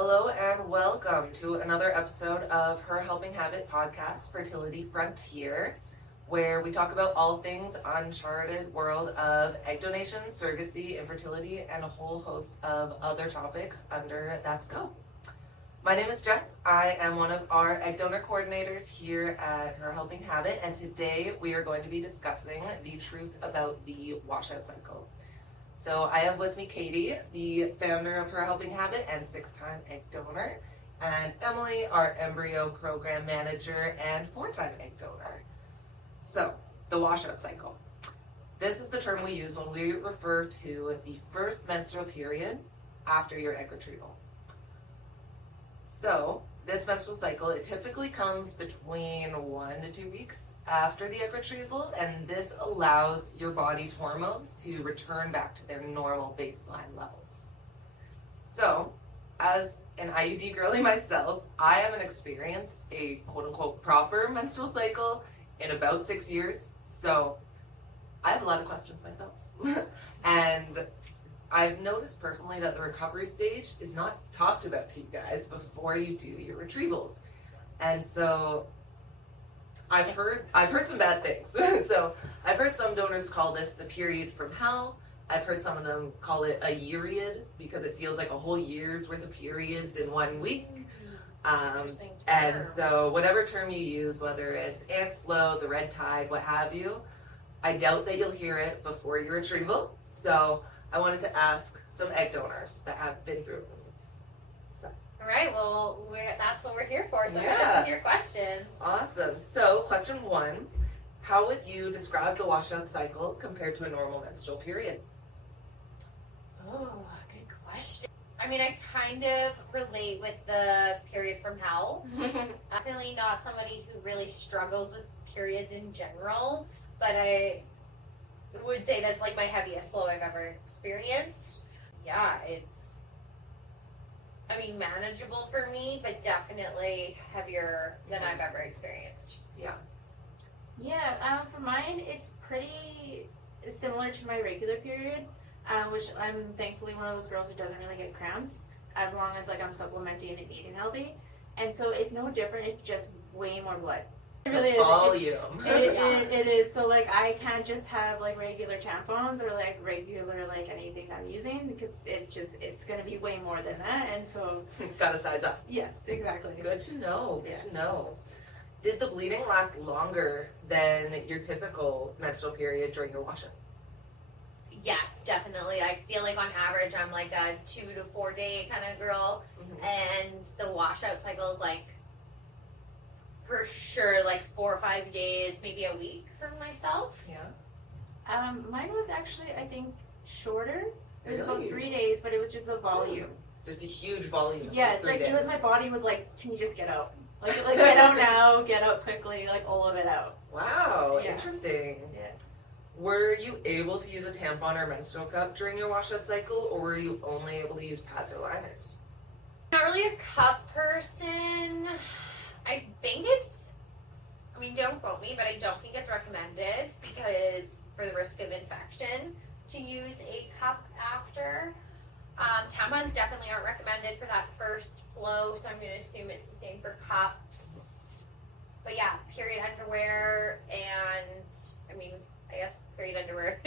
Hello and welcome to another episode of Her Helping Habit podcast, Fertility Frontier, where we talk about all things uncharted world of egg donation, surrogacy, infertility, and a whole host of other topics under that scope. My name is Jess. I am one of our egg donor coordinators here at Her Helping Habit, and today we are going to be discussing the truth about the washout cycle. So I have with me Katie, the founder of Her Helping Habit and 6-time egg donor, and Emily, our embryo program manager and 4-time egg donor. So, the washout cycle. This is the term we use when we refer to the first menstrual period after your egg retrieval. So, this menstrual cycle, it typically comes between 1 to 2 weeks after the egg retrieval, and this allows your body's hormones to return back to their normal baseline levels. So, as an IUD girly myself, I haven't experienced a quote-unquote proper menstrual cycle in about 6 years, so I have a lot of questions myself. And I've noticed personally that the recovery stage is not talked about to you guys before you do your retrievals. And so I've heard some bad things. So I've heard some donors call this the period from hell. I've heard some of them call it a yeariad because it feels like a whole year's worth of periods in 1 week. And so whatever term you use, whether it's ant flow, the red tide, what have you, I doubt that you'll hear it before your retrieval. So I wanted to ask some egg donors that have been through it themselves. So. All right, well, that's what we're here for, so Yeah. hit us with your questions. Awesome. So question 1, how would you describe the washout cycle compared to a normal menstrual period? Oh, good question. I mean, I kind of relate with the period from hell. Definitely not somebody who really struggles with periods in general, but I would say that's like my heaviest flow I've ever experienced. Yeah, it's, manageable for me, but definitely heavier than I've ever experienced. Yeah, for mine, it's pretty similar to my regular period, which I'm thankfully one of those girls who doesn't really get cramps, as long as I'm supplementing and eating healthy. And so it's no different, it's just way more blood. It really is. Volume. It is. So I can't just have regular tampons or regular anything I'm using, because it's gonna be way more than that. And so Gotta size up. yes, exactly. Good to know. Good Yeah. to know. Did the bleeding last longer than your typical menstrual period during your washout? Yes, definitely. I feel like on average I'm like a 2 to 4 day kind of girl, and the washout cycle is for sure 4 or 5 days, maybe a week for myself. Yeah. Mine was actually, I think, shorter. It was about Really? 3 days, but it was just the volume. Just a huge volume. Yes, 3 it was, days. my body was can you just get out? Get out now, get out quickly, all of it out. Wow, Yeah. interesting. Yeah. Were you able to use a tampon or menstrual cup during your washout cycle, or were you only able to use pads or liners? Not really a cup person. I think it's, don't quote me, but I don't think it's recommended because for the risk of infection to use a cup after. Tampons definitely aren't recommended for that first flow, so I'm going to assume it's the same for cups. But yeah, period underwear and, I guess period underwear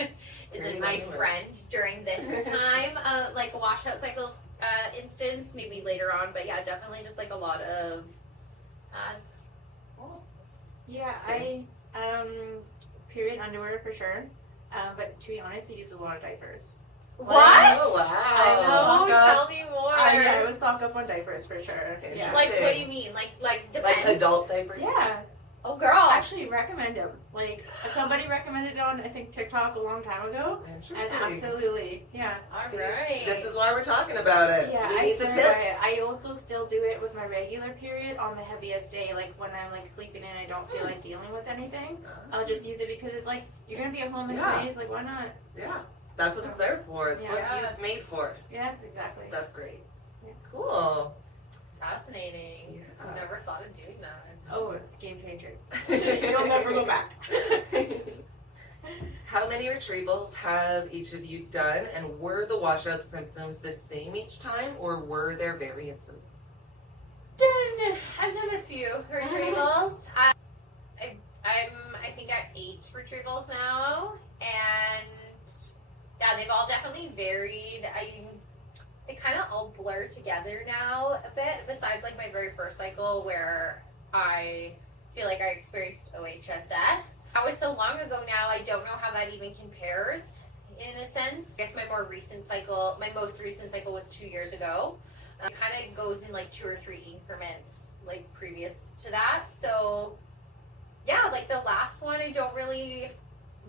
isn't my friend during this time, a washout cycle instance, maybe later on, but yeah, definitely just a lot of pads. Oh. Yeah, period underwear for sure. But to be honest, I use a lot of diapers. What? Oh, wow. I Oh, know. tell me more. I would stock up on diapers for sure. Yeah. What do you mean? Depends? Adult diapers? Yeah. Oh, girl. Actually recommend them. Somebody recommended it on, I think, TikTok a long time ago. Interesting. And absolutely, yeah. All See, right. This is why we're talking about it. Yeah, We I need the swear tips. by it. I also still do it with my regular period on the heaviest day, when I'm sleeping and I don't feel like dealing with anything. I'll just use it because it's you're gonna be at home in Yeah. days, why not? Yeah, that's what it's there for. It's Yeah. what you've made for. Yes, exactly. That's great. Yeah. Cool. Fascinating. Yeah. I've never thought of doing that. Oh, it's a game changer. You'll never go back. How many retrievals have each of you done, and were the washout symptoms the same each time, or were there variances? I've done a few retrievals. I think at 8 retrievals now, and yeah, they've all definitely varied. They kind of all blur together now a bit. Besides, like my very first cycle where I feel like I experienced OHSS. That was so long ago now. I don't know how that even compares in a sense. I guess my most recent cycle was 2 years ago. It kind of goes in like 2 or 3 increments, like previous to that. So yeah, like the last one, I don't really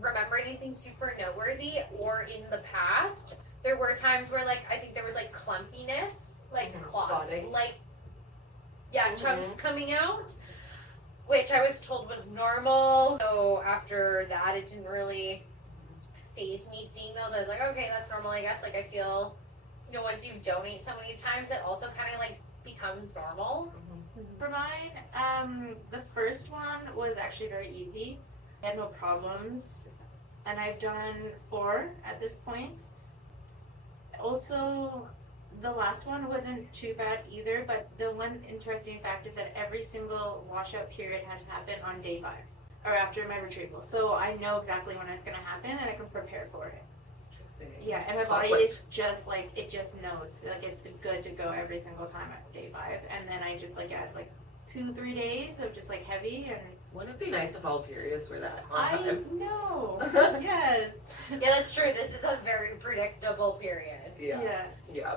remember anything super noteworthy. Or in the past, there were times where like I think there was like clumpiness, like clotting, like chunks coming out, which I was told was normal. So after that, it didn't really faze me seeing those. I was like, okay, that's normal, I guess. Like I feel, once you donate so many times, it also kind of like becomes normal. For mine, the first one was actually very easy. I had no problems, and I've done 4 at this point. Also, the last one wasn't too bad either, but the one interesting fact is that every single washout period had to happen on day 5 or after my retrieval. So I know exactly when it's going to happen, and I can prepare for it. Interesting. Yeah, and my body is just like, it just knows, like it's good to go every single time at day 5, and then I just it's like 2-3 days of just like heavy. And wouldn't it be nice if all periods were that on time? I know. Yes. Yeah, that's true. This is a very predictable period. Yeah.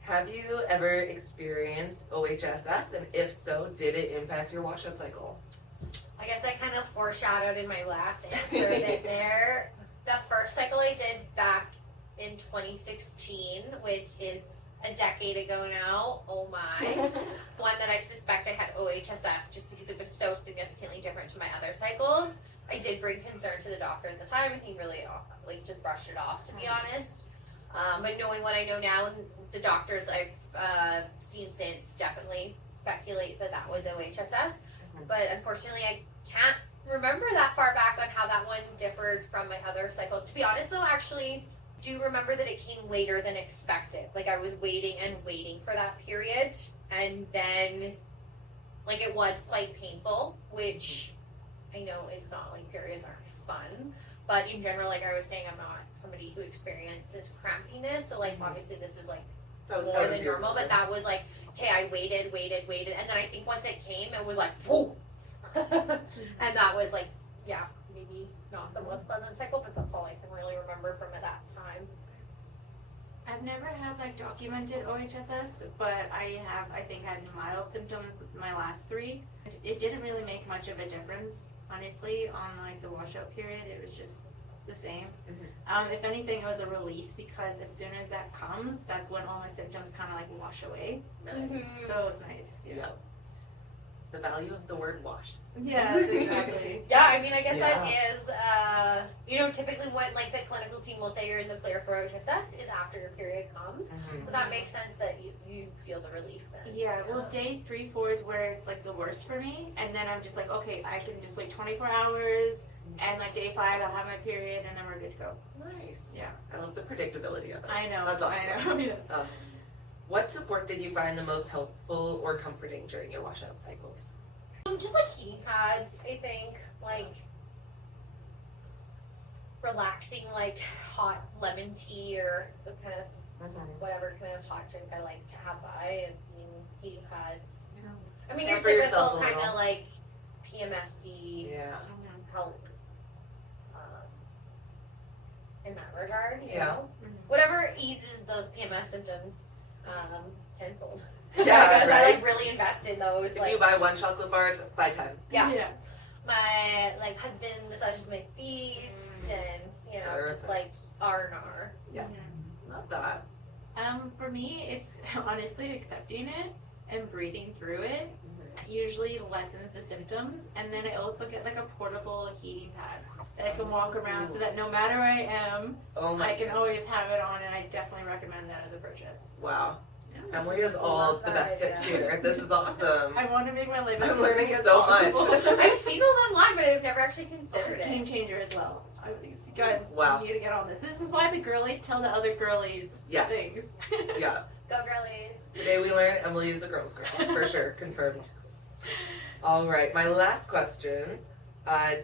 Have you ever experienced OHSS, and if so, did it impact your washout cycle? I guess I kind of foreshadowed in my last answer that the first cycle I did back in 2016, which is a decade ago now. Oh my. One that I suspect I had OHSS just because it was so significantly different to my other cycles. I did bring concern to the doctor at the time, and he really just brushed it off, to be honest. But knowing what I know now, and the doctors I've seen since definitely speculate that was OHSS. But unfortunately, I can't remember that far back on how that one differed from my other cycles. To be honest, though, actually, do remember that it came later than expected. Like I was waiting for that period, and then it was quite painful, which I know it's not like periods aren't fun, but in general, like I was saying, I'm not somebody who experiences crampiness, so obviously this is more than normal, but that was okay, I waited, and then I think once it came, it was whoa. And that was maybe not the most pleasant cycle, but that's all I can really remember from at that time. I've never had documented OHSS, but I think had mild symptoms with my last 3. It didn't really make much of a difference, honestly, on the washout period. It was just the same. If anything, it was a relief because as soon as that comes, that's when all my symptoms kind of wash away. Nice. So it's nice. Yeah. The value of the word wash. Yeah, exactly. Yeah, I mean, I guess that is, typically what the clinical team will say you're in the clear for OHSS is after your period comes. So that makes sense that you feel the relief then. Yeah, well, day 3-4 is where it's the worst for me, and then I'm just okay, I can just wait 24 hours, and day 5 I'll have my period, and then we're good to go. Nice. Yeah. I love the predictability of it. I know. That's awesome. I know. Yes. What support did you find the most helpful or comforting during your washout cycles? Just heating pads, I think, relaxing, hot lemon tea or the kind of whatever kind of hot drink I like to have by, heating pads. Yeah. I mean, Pamper your yourself typical a kind little. of PMSy help in that regard. You know? Whatever eases those PMS symptoms tenfold. Yeah, because right? I really invest in those. If you buy 1 chocolate bar, buy 10. Yeah. My husband massages my feet and Perfect. just R&R. Yeah. Love that. For me, it's honestly accepting it and breathing through it usually lessens the symptoms, and then I also get a portable heating pad that I can walk around so that no matter where I am, I can always have it on, and I definitely recommend that as a purchase. Wow. Emily has all the best tips here. This is awesome. I want to make my life as I'm learning easy as so possible. much. I've seen those online, but I've never actually considered it. Game changer as well. You guys Wow. need to get on this. This is why the girlies tell the other girlies Yes. things. Yeah. Go girlies. Today we learned Emily is a girl's girl, for sure, confirmed. All right, my last question.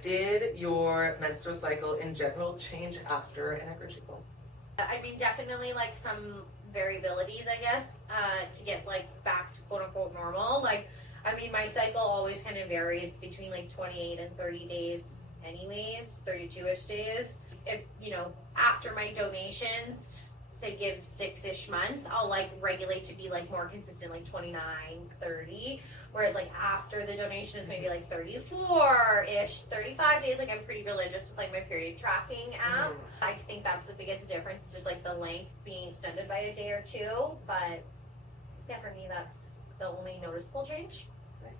Did your menstrual cycle in general change after an egg retrieval? I mean, definitely like some variabilities, I guess, to get like back to quote unquote normal. Like, I mean, my cycle always kind of varies between like 28 and 30 days, anyways, 32-ish days. If, you know, after my donations, to give 6-ish months, I'll like regulate to be like more consistent, like 29, 30. Whereas like after the donation, it's maybe like 34-ish, 35 days. Like I'm pretty religious with like my period tracking app. I think that's the biggest difference, just like the length being extended by a day or two. But yeah, for me, that's the only noticeable change. Nice.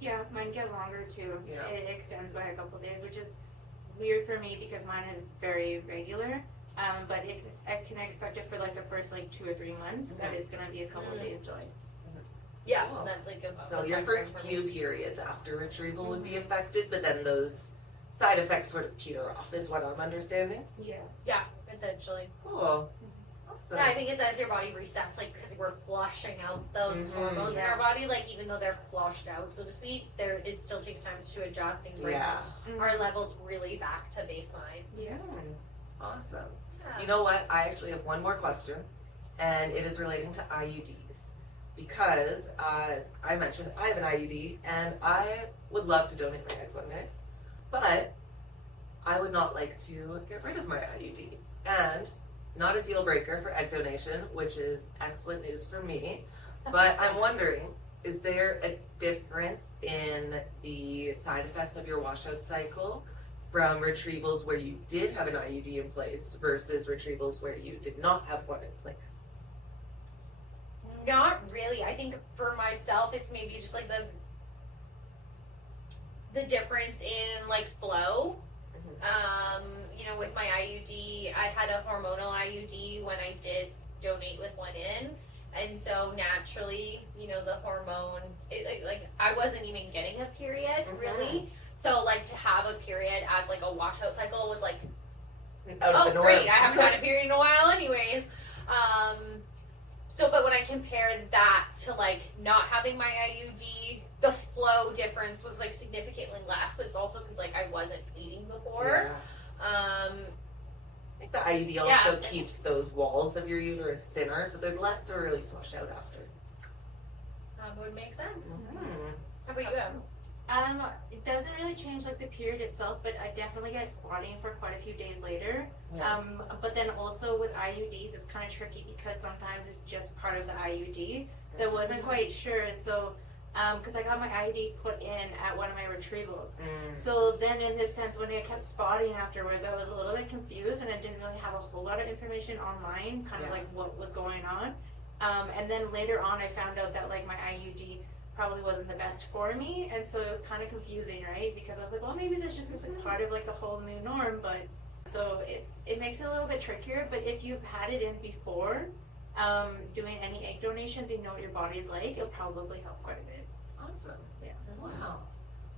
Yeah, mine get longer too. Yeah. It extends by a couple days, which is weird for me because mine is very regular. But I can expect it for like the first like 2 or 3 months. That is gonna be a couple of days delayed. Yeah, Cool. that's like a So your first few periods after retrieval would be affected, but then those side effects sort of peter off, is what I'm understanding. Yeah. essentially. Cool. Awesome. Yeah, I think it's as your body resets, like because we're flushing out those hormones in our body. Like even though they're flushed out, so to speak, it still takes time to adjust and bring our levels really back to baseline. Yeah. Awesome. Yeah. You know what? I actually have one more question, and it is relating to IUDs. Because, as I mentioned, I have an IUD, and I would love to donate my eggs one day, but I would not like to get rid of my IUD. And not a deal breaker for egg donation, which is excellent news for me. But I'm wondering, is there a difference in the side effects of your washout cycle from retrievals where you did have an IUD in place versus retrievals where you did not have one in place? Not really. I think for myself, it's maybe just like the difference in like flow. You know, with my IUD, I had a hormonal IUD when I did donate with one in, and so naturally, you know, the hormones. Like I wasn't even getting a period really. So like to have a period as like a washout cycle was like, Out of the norm. great! I haven't had a period in a while, anyways. So, but when I compared that to like not having my IUD, the flow difference was like significantly less. But it's also because like I wasn't bleeding before. I think the IUD also keeps those walls of your uterus thinner, so there's less to really flush out after. Would make sense. Mm-hmm. How about you? It doesn't really change like the period itself, but I definitely get spotting for quite a few days later. Yeah. But then also with IUDs, it's kind of tricky because sometimes it's just part of the IUD. So I wasn't quite sure. So, because I got my IUD put in at one of my retrievals. So then in this sense, when I kept spotting afterwards, I was a little bit confused and I didn't really have a whole lot of information online, kind of like what was going on. And then later on, I found out that like my IUD probably wasn't the best for me, and so it was kind of confusing, right? Because I was like, well, maybe this just is like part of like the whole new norm, but so it makes it a little bit trickier. But if you've had it in before, doing any egg donations, you know what your body's like, it'll probably help quite a bit. Awesome. Yeah. Wow.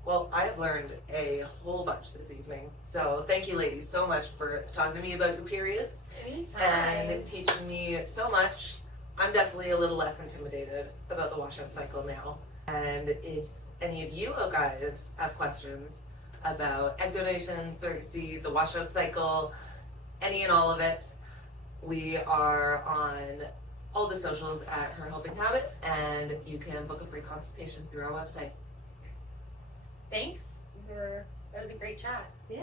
Well, I've learned a whole bunch this evening. So thank you, ladies, so much for talking to me about your periods Anytime. and teaching me so much. I'm definitely a little less intimidated about the washout cycle now. And if any of you guys have questions about egg donation, surrogacy, the washout cycle, any and all of it, we are on all the socials at Her Helping Habit, and you can book a free consultation through our website. Thanks. That was a great chat. Yeah.